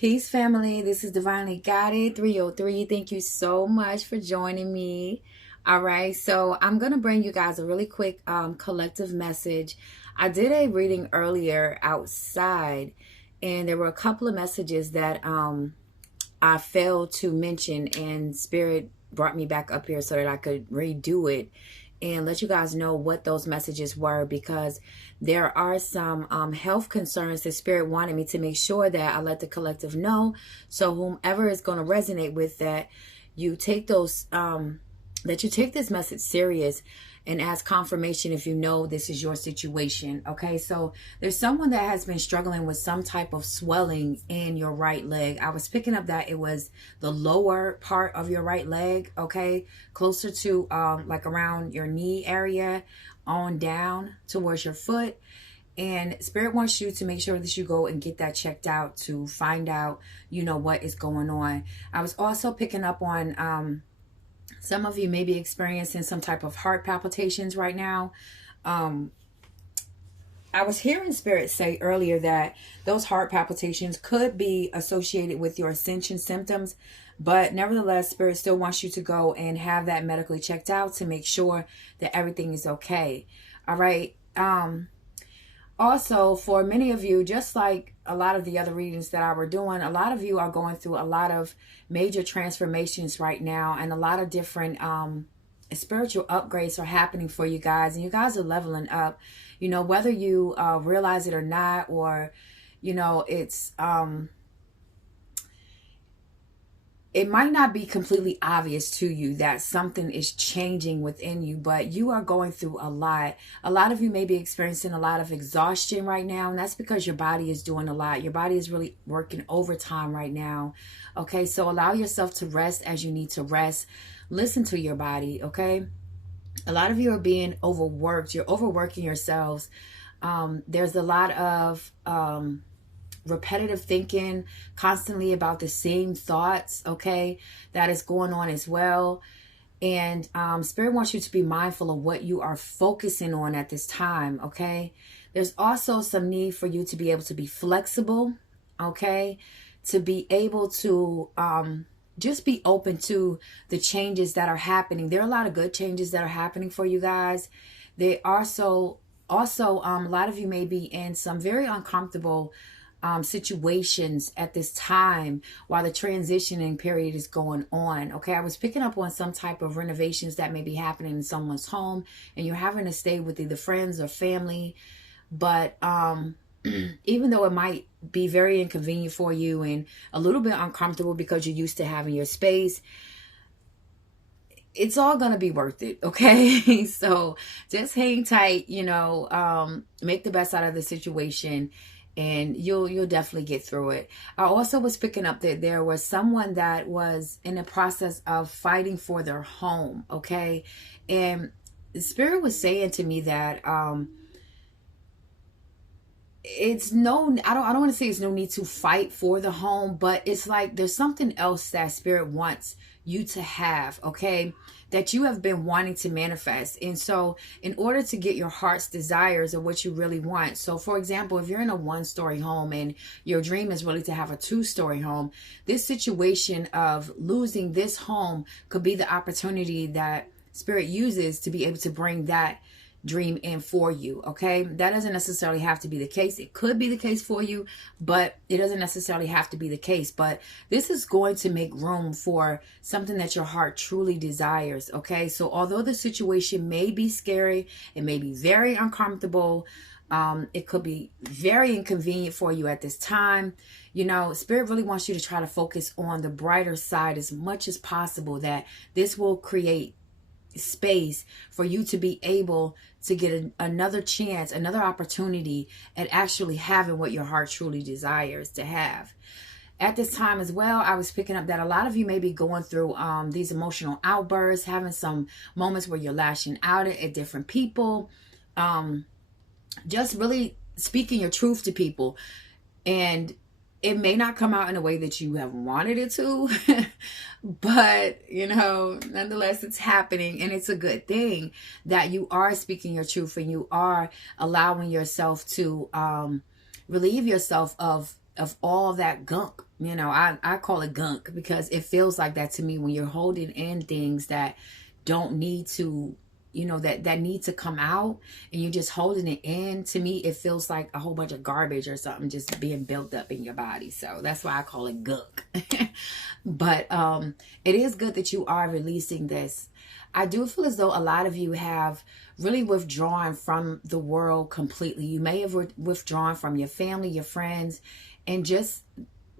Peace, family. This is Divinely Guided 303. Thank you so much for joining me. All right, so I'm going to bring you guys a really quick collective message. I did a reading earlier outside, and there were a couple of messages that I failed to mention, and Spirit brought me back up here so that I could redo it and let you guys know what those messages were, because there are some health concerns that Spirit wanted me to make sure that I let the collective know. So whomever is going to resonate with that, you take those that you take this message serious and ask confirmation if you know this is your situation. Okay, so there's someone that has been struggling with some type of swelling in your right leg. I was picking up that it was the lower part of your right leg, okay, closer to like around your knee area on down towards your foot. And Spirit wants you to make sure that you go and get that checked out to find out, you know, what is going on. I was also picking up on some of you may be experiencing some type of heart palpitations right now. I was hearing Spirit say earlier that those heart palpitations could be associated with your ascension symptoms, but nevertheless, Spirit still wants you to go and have that medically checked out to make sure that everything is okay. All right. Also, for many of you, just like a lot of the other readings that I were doing, a lot of you are going through a lot of major transformations right now, and a lot of different spiritual upgrades are happening for you guys, and you guys are leveling up. You know, whether you realize it or not, or, you know, it might not be completely obvious to you that something is changing within you, but you are going through a lot. A lot of you may be experiencing a lot of exhaustion right now, and that's because your body is doing a lot. Your body is really working overtime right now. Okay, so allow yourself to rest as you need to rest. Listen to your body, okay? A lot of you are being overworked. You're overworking yourselves. There's a lot of repetitive thinking constantly about the same thoughts, okay, that is going on as well. And Spirit wants you to be mindful of what you are focusing on at this time, okay? There's also some need for you to be able to be flexible, okay, to be able to just be open to the changes that are happening. There are a lot of good changes that are happening for you guys. They also a lot of you may be in some very uncomfortable situations at this time while the transitioning period is going on. Okay, I was picking up on some type of renovations that may be happening in someone's home, and you're having to stay with either friends or family. But even though it might be very inconvenient for you and a little bit uncomfortable because you're used to having your space, it's all going to be worth it. Okay, so just hang tight, you know, make the best out of the situation, and you'll definitely get through it. I also was picking up that there was someone that was in the process of fighting for their home, okay? And the Spirit was saying to me that I don't want to say it's no need to fight for the home, but it's like there's something else that Spirit wants you to have, okay, that you have been wanting to manifest. And so in order to get your heart's desires of what you really want, so for example, if you're in a 1-story home and your dream is really to have a 2-story home, this situation of losing this home could be the opportunity that Spirit uses to be able to bring that dream in for you. Okay, that doesn't necessarily have to be the case. It could be the case for you, but it doesn't necessarily have to be the case. But this is going to make room for something that your heart truly desires. Okay, so although the situation may be scary, it may be very uncomfortable, it could be very inconvenient for you at this time, you know, Spirit really wants you to try to focus on the brighter side as much as possible, that this will create space for you to be able to get another chance, another opportunity at actually having what your heart truly desires to have. At this time as well, I was picking up that a lot of you may be going through these emotional outbursts, having some moments where you're lashing out at different people, just really speaking your truth to people. And it may not come out in a way that you have wanted it to, but, you know, nonetheless, it's happening, and it's a good thing that you are speaking your truth and you are allowing yourself to relieve yourself of all that gunk You know, I call it gunk because it feels like that to me when you're holding in things that don't need to, you know, that need to come out, and you're just holding it in. To me, it feels like a whole bunch of garbage or something just being built up in your body. So that's why I call it gunk. But it is good that you are releasing this. I do feel as though a lot of you have really withdrawn from the world completely. You may have withdrawn from your family, your friends, and just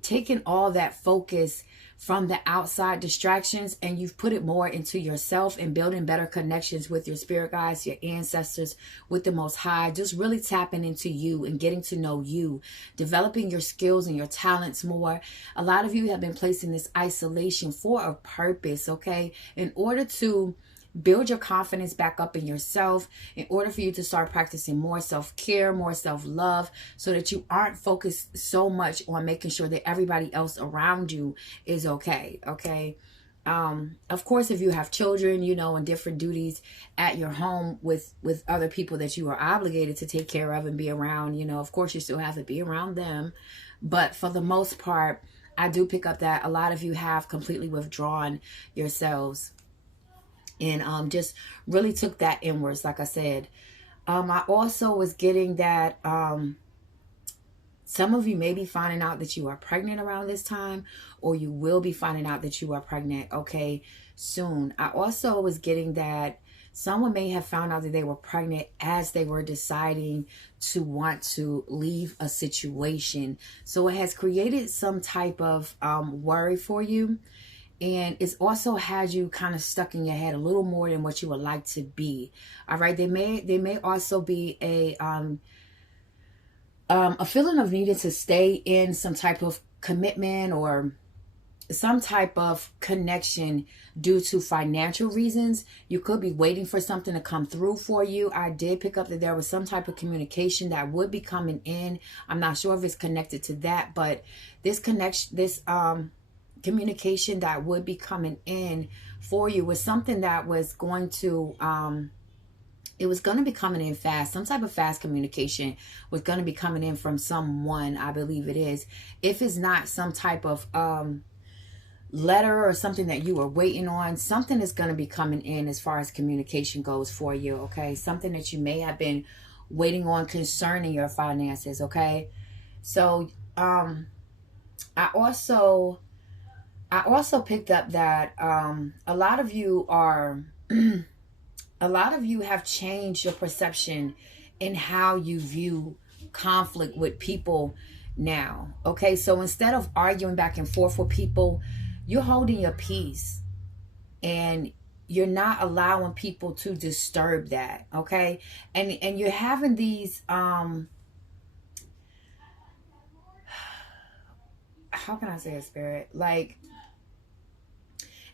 taken all that focus from the outside distractions, and you've put it more into yourself and building better connections with your spirit guides, your ancestors, with the Most High. Just really tapping into you and getting to know you, developing your skills and your talents more. A lot of you have been placed in this isolation for a purpose, okay? In order to build your confidence back up in yourself, in order for you to start practicing more self-care, more self-love, so that you aren't focused so much on making sure that everybody else around you is okay. Of course, if you have children, you know, and different duties at your home with other people that you are obligated to take care of and be around, you know, of course you still have to be around them. But for the most part, I do pick up that a lot of you have completely withdrawn yourselves and just really took that inwards, like I said. I also was getting that some of you may be finding out that you are pregnant around this time, or you will be finding out that you are pregnant, okay, soon. I also was getting that someone may have found out that they were pregnant as they were deciding to want to leave a situation. So it has created some type of worry for you. And it's also had you kind of stuck in your head a little more than what you would like to be. All right. They may also be a feeling of needing to stay in some type of commitment or some type of connection due to financial reasons. You could be waiting for something to come through for you. I did pick up that there was some type of communication that would be coming in. I'm not sure if it's connected to that, but this communication that would be coming in for you was something that was going to it was going to be coming in fast. Some type of fast communication was going to be coming in from someone, I believe it is. If it's not some type of letter or something that you were waiting on, something is going to be coming in as far as communication goes for you, okay? Something that you may have been waiting on concerning your finances, okay? So I also picked up that a lot of you have changed your perception in how you view conflict with people now. Okay, so instead of arguing back and forth with people, you're holding your peace and you're not allowing people to disturb that. Okay, and you're having these how can I say it, Spirit? Like,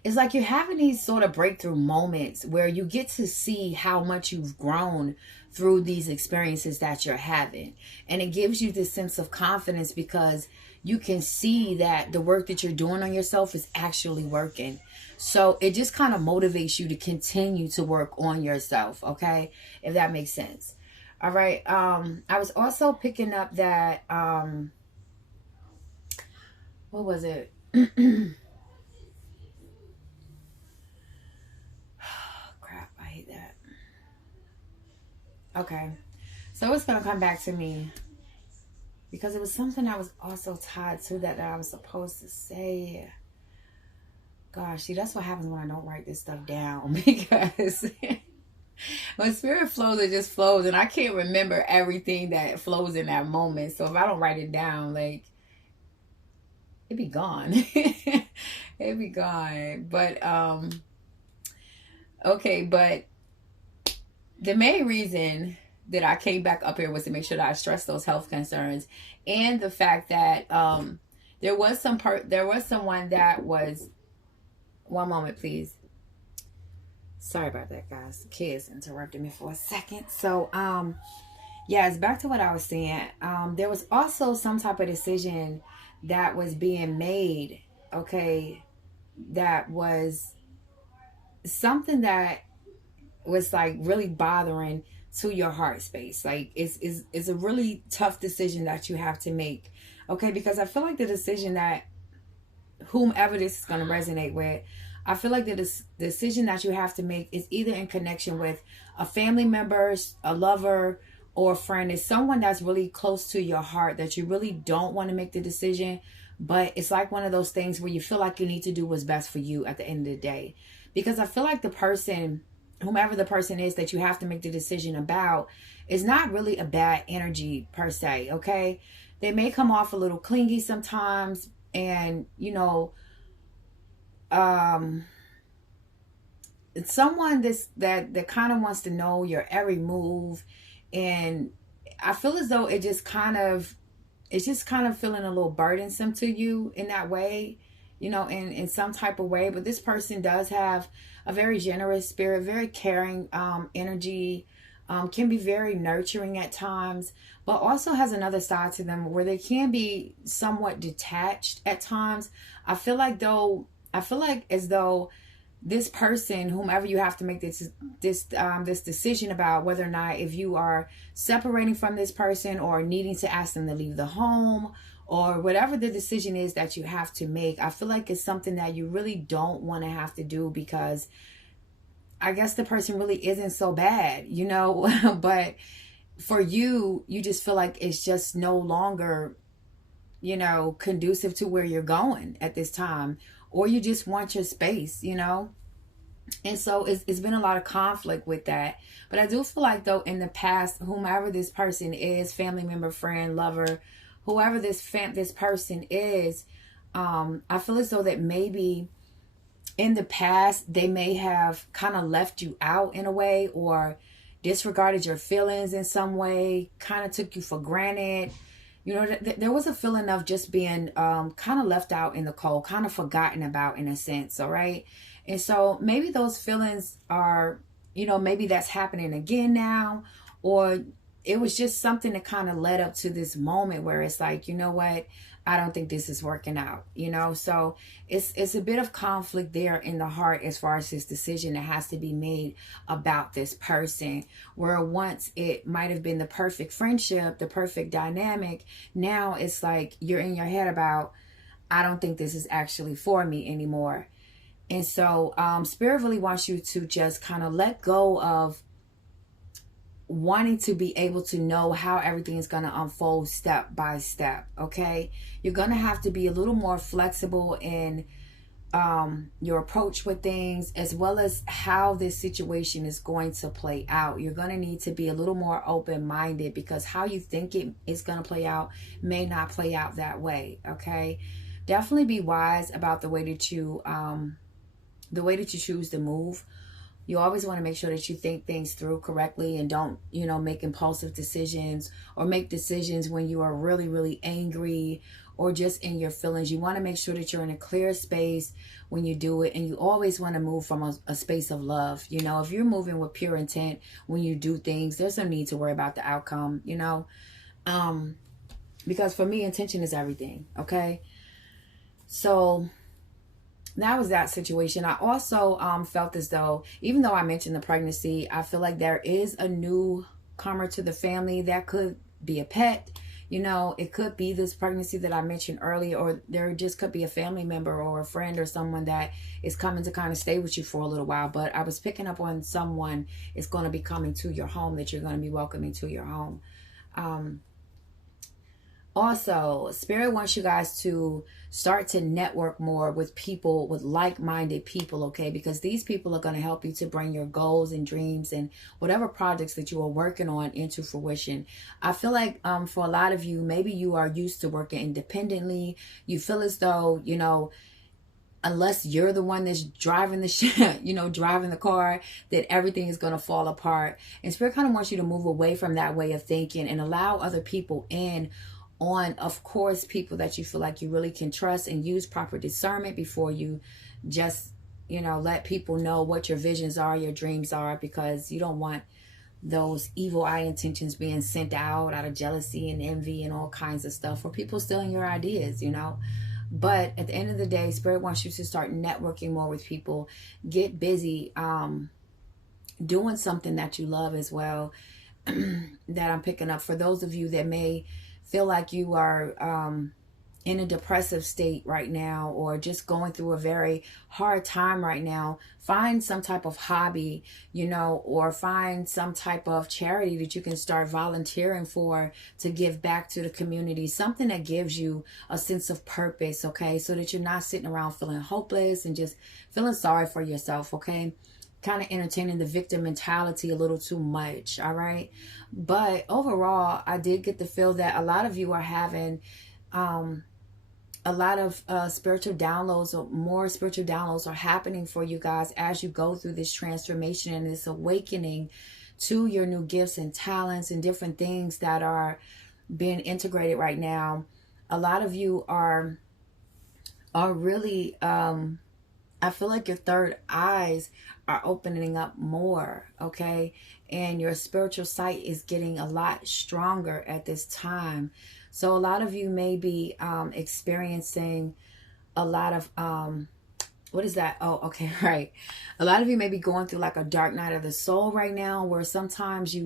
it's like you're having these sort of breakthrough moments where you get to see how much you've grown through these experiences that you're having. And it gives you this sense of confidence because you can see that the work that you're doing on yourself is actually working. So it just kind of motivates you to continue to work on yourself, okay? If that makes sense. All right. I was also picking up that, what was it? Okay, so it's going to come back to me because it was something that was also tied to that I was supposed to say. Gosh, see, that's what happens when I don't write this stuff down because when spirit flows, it just flows, and I can't remember everything that flows in that moment. So if I don't write it down, like, it'd be gone. It'd be gone. But, okay, but the main reason that I came back up here was to make sure that I stressed those health concerns and the fact that there was someone that was, one moment please. Sorry about that, guys. The kids interrupted me for a second. So yeah, it's back to what I was saying. There was also some type of decision that was being made, okay, that was something that was like really bothering to your heart space. Like it's a really tough decision that you have to make, okay? Because I feel like the decision that whomever this is going to resonate with, I feel like the decision that you have to make is either in connection with a family member, a lover, or a friend. Is someone that's really close to your heart that you really don't want to make the decision, but it's like one of those things where you feel like you need to do what's best for you at the end of the day. Because I feel like the person, whomever the person is that you have to make the decision about, is not really a bad energy per se, okay? They may come off a little clingy sometimes, and it's someone that kind of wants to know your every move, and I feel as though it's just kind of feeling a little burdensome to you in that way, in some type of way. But this person does have a very generous spirit, very caring energy, can be very nurturing at times, but also has another side to them where they can be somewhat detached at times. I feel like as though this person, whomever you have to make this decision about whether or not, if you are separating from this person or needing to ask them to leave the home, or whatever the decision is that you have to make, I feel like it's something that you really don't want to have to do, because I guess the person really isn't so bad, but for you just feel like it's just no longer, conducive to where you're going at this time, or you just want your space, And so it's been a lot of conflict with that. But I do feel like, though, in the past, whomever this person is, family member, friend, lover, whoever this person is, I feel as though that maybe in the past they may have kind of left you out in a way, or disregarded your feelings in some way, kind of took you for granted. There was a feeling of just being kind of left out in the cold, kind of forgotten about in a sense, all right? And so maybe those feelings are, maybe that's happening again now, or it was just something that kind of led up to this moment where it's like, you know what, I don't think this is working out, So it's a bit of conflict there in the heart as far as this decision that has to be made about this person, where once it might have been the perfect friendship, the perfect dynamic. Now it's like you're in your head about, I don't think this is actually for me anymore. And so Spirit really wants you to just kind of let go of wanting to be able to know how everything is going to unfold step by step, okay? You're going to have to be a little more flexible in your approach with things, as well as how this situation is going to play out. You're going to need to be a little more open-minded, because how you think it is going to play out may not play out that way, okay? Definitely be wise about the way that you choose to move. You always want to make sure that you think things through correctly, and don't, make impulsive decisions, or make decisions when you are really, really angry, or just in your feelings. You want to make sure that you're in a clear space when you do it, and you always want to move from a space of love. If you're moving with pure intent when you do things, there's no need to worry about the outcome, because for me, intention is everything, okay? So that was that situation. I also felt as though, even though I mentioned the pregnancy, I feel like there is a newcomer to the family that could be a pet. It could be this pregnancy that I mentioned earlier, or there just could be a family member or a friend or someone that is coming to kind of stay with you for a little while. But I was picking up on someone is going to be coming to your home, that you're going to be welcoming to your home. Also, Spirit wants you guys to start to network more with people, with like-minded people, okay? Because these people are going to help you to bring your goals and dreams and whatever projects that you are working on into fruition. I feel like for a lot of you, maybe you are used to working independently. You feel as though, unless you're the one that's driving the ship, driving the car, that everything is going to fall apart. And Spirit kind of wants you to move away from that way of thinking and allow other people in on, of course, people that you feel like you really can trust, and use proper discernment before you just, let people know what your visions are, your dreams are, because you don't want those evil eye intentions being sent out of jealousy and envy and all kinds of stuff, or people stealing your ideas, But at the end of the day, Spirit wants you to start networking more with people. Get busy doing something that you love as well, that I'm picking up. For those of you that may feel like you are in a depressive state right now, or just going through a very hard time right now, find some type of hobby, you know, or find some type of charity that you can start volunteering for, to give back to the community, something that gives you a sense of purpose, okay, so that you're not sitting around feeling hopeless and just feeling sorry for yourself, okay, kind of entertaining the victim mentality a little too much, all right. But overall, I did get the feel that a lot of you are having a lot of spiritual downloads, or more spiritual downloads are happening for you guys as you go through this transformation and this awakening to your new gifts and talents and different things that are being integrated right now. A lot of you are really I feel like your third eyes are opening up more, okay? And your spiritual sight is getting a lot stronger at this time. So a lot of you may be experiencing a lot of, what is that? Oh, okay, right. A lot of you may be going through like a dark night of the soul right now, where sometimes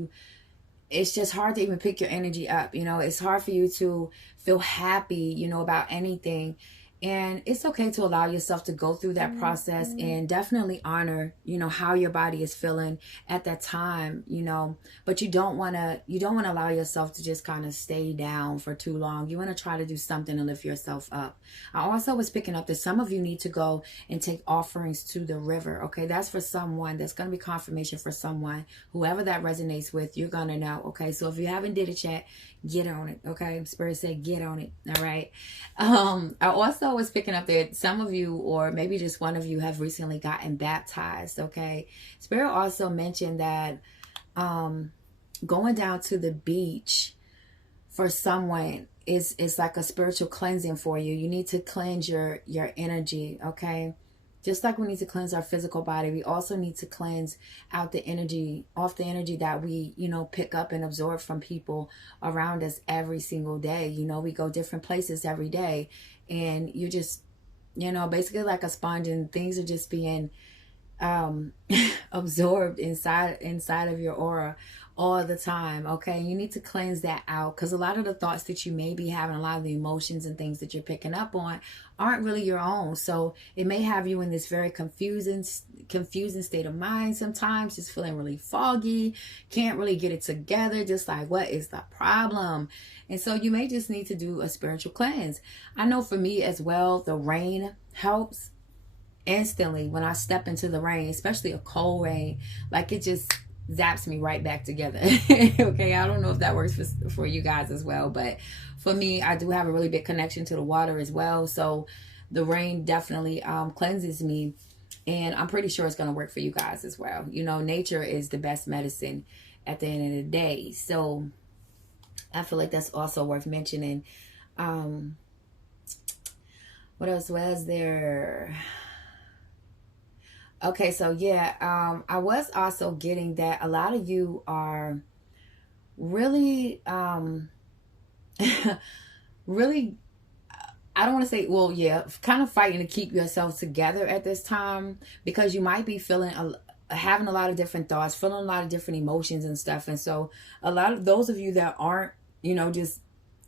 it's just hard to even pick your energy up. You know, it's hard for you to feel happy, you know, about anything. And it's okay to allow yourself to go through that process, and definitely honor, you know, how your body is feeling at that time, you know, but you don't want to allow yourself to just kind of stay down for too long. You want to try to do something to lift yourself up. I also was picking up that some of you need to go and take offerings to the river. Okay. That's for someone. That's going to be confirmation for someone, whoever that resonates with, you're going to know. Okay. So if you haven't did it yet, get on it. Okay. Spirit said, get on it. All right. I also was picking up that some of you, or maybe just one of you, have recently gotten baptized. Okay. Spirit also mentioned that going down to the beach for someone is like a spiritual cleansing for you. You need to cleanse your energy. Okay. Just like we need to cleanse our physical body, we also need to cleanse out the energy, off the energy that we, you know, pick up and absorb from people around us every single day. You know, we go different places every day, and you just, you know, basically like a sponge, and things are just being absorbed inside of your aura all the time. Okay, you need to cleanse that out, because a lot of the thoughts that you may be having, a lot of the emotions and things that you're picking up on, aren't really your own. So it may have you in this very confusing state of mind sometimes, just feeling really foggy, can't really get it together, just like, what is the problem? And so you may just need to do a spiritual cleanse. I know for me as well, the rain helps instantly. When I step into the rain, especially a cold rain, like, it just zaps me right back together. Okay, I don't know if that works for you guys as well, but for me, I do have a really big connection to the water as well. So the rain definitely cleanses me, and I'm pretty sure it's going to work for you guys as well. You know, nature is the best medicine at the end of the day. So I feel like that's also worth mentioning. What else was there? Okay, so yeah, I was also getting that a lot of you are really, really, I don't want to say, well, yeah, kind of fighting to keep yourself together at this time, because you might be feeling, having a lot of different thoughts, feeling a lot of different emotions and stuff. And so a lot of those of you that aren't, you know, just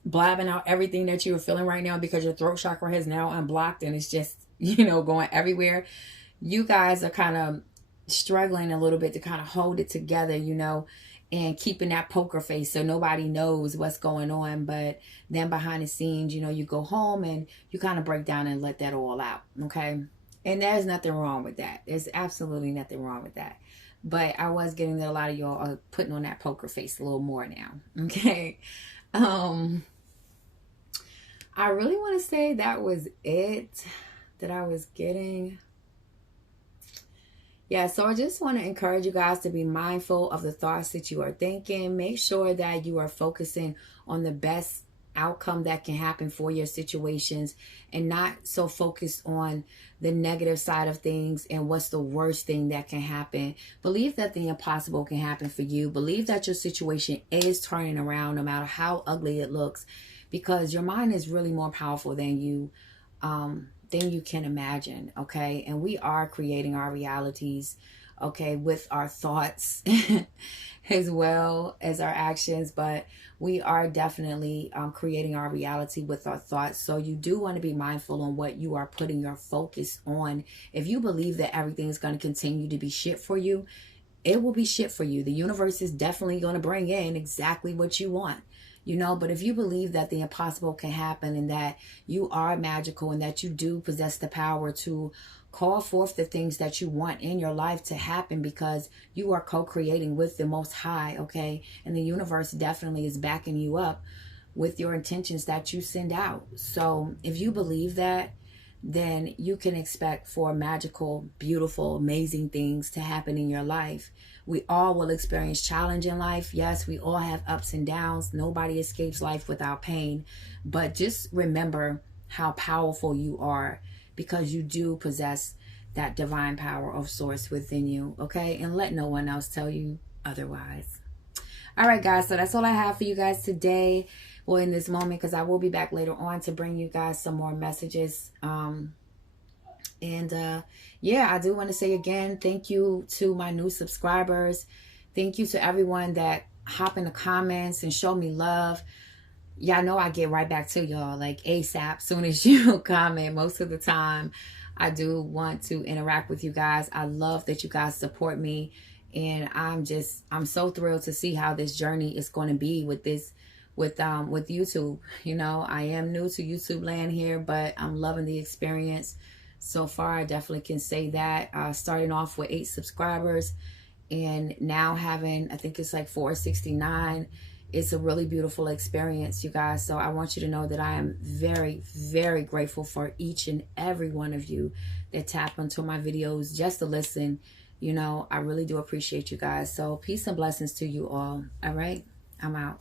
blabbing out everything that you're feeling right now, because your throat chakra has now unblocked and it's just, you know, going everywhere. You guys are kind of struggling a little bit to kind of hold it together, you know, and keeping that poker face so nobody knows what's going on. But then behind the scenes, you know, you go home and you kind of break down and let that all out. Okay. And there's nothing wrong with that. There's absolutely nothing wrong with that. But I was getting that a lot of y'all are putting on that poker face a little more now. Okay. I really want to say that was it that I was getting. Yeah, so I just want to encourage you guys to be mindful of the thoughts that you are thinking. Make sure that you are focusing on the best outcome that can happen for your situations, and not so focused on the negative side of things and what's the worst thing that can happen. Believe that the impossible can happen for you. Believe that your situation is turning around no matter how ugly it looks, because your mind is really more powerful than you can imagine. Okay. And we are creating our realities. okay, with our thoughts as well as our actions. But we are definitely creating our reality with our thoughts. So you do want to be mindful on what you are putting your focus on. If you believe that everything is going to continue to be shit for you, it will be shit for you. The universe is definitely going to bring in exactly what you want. You know, but if you believe that the impossible can happen and that you are magical and that you do possess the power to call forth the things that you want in your life to happen, because you are co-creating with the Most High, okay? And the universe definitely is backing you up with your intentions that you send out. So if you believe that, then you can expect for magical, beautiful, amazing things to happen in your life. We all will experience challenge in life. Yes, we all have ups and downs. Nobody escapes life without pain. But just remember how powerful you are, because you do possess that divine power of source within you, okay? And let no one else tell you otherwise. All right, guys, so that's all I have for you guys today. Well, in this moment, because I will be back later on to bring you guys some more messages. Yeah, I do want to say again, thank you to my new subscribers. Thank you to everyone that hop in the comments and show me love. Y'all know I get right back to y'all like ASAP soon as you comment. Most of the time I do want to interact with you guys. I love that you guys support me, and I'm so thrilled to see how this journey is going to be with YouTube. You know, I am new to YouTube land here, but I'm loving the experience so far. I definitely can say that. Starting off with 8 subscribers and now having, I think it's like 469. It's a really beautiful experience, you guys. So I want you to know that I am very, very grateful for each and every one of you that tap into my videos just to listen. You know, I really do appreciate you guys. So peace and blessings to you all. All right, I'm out.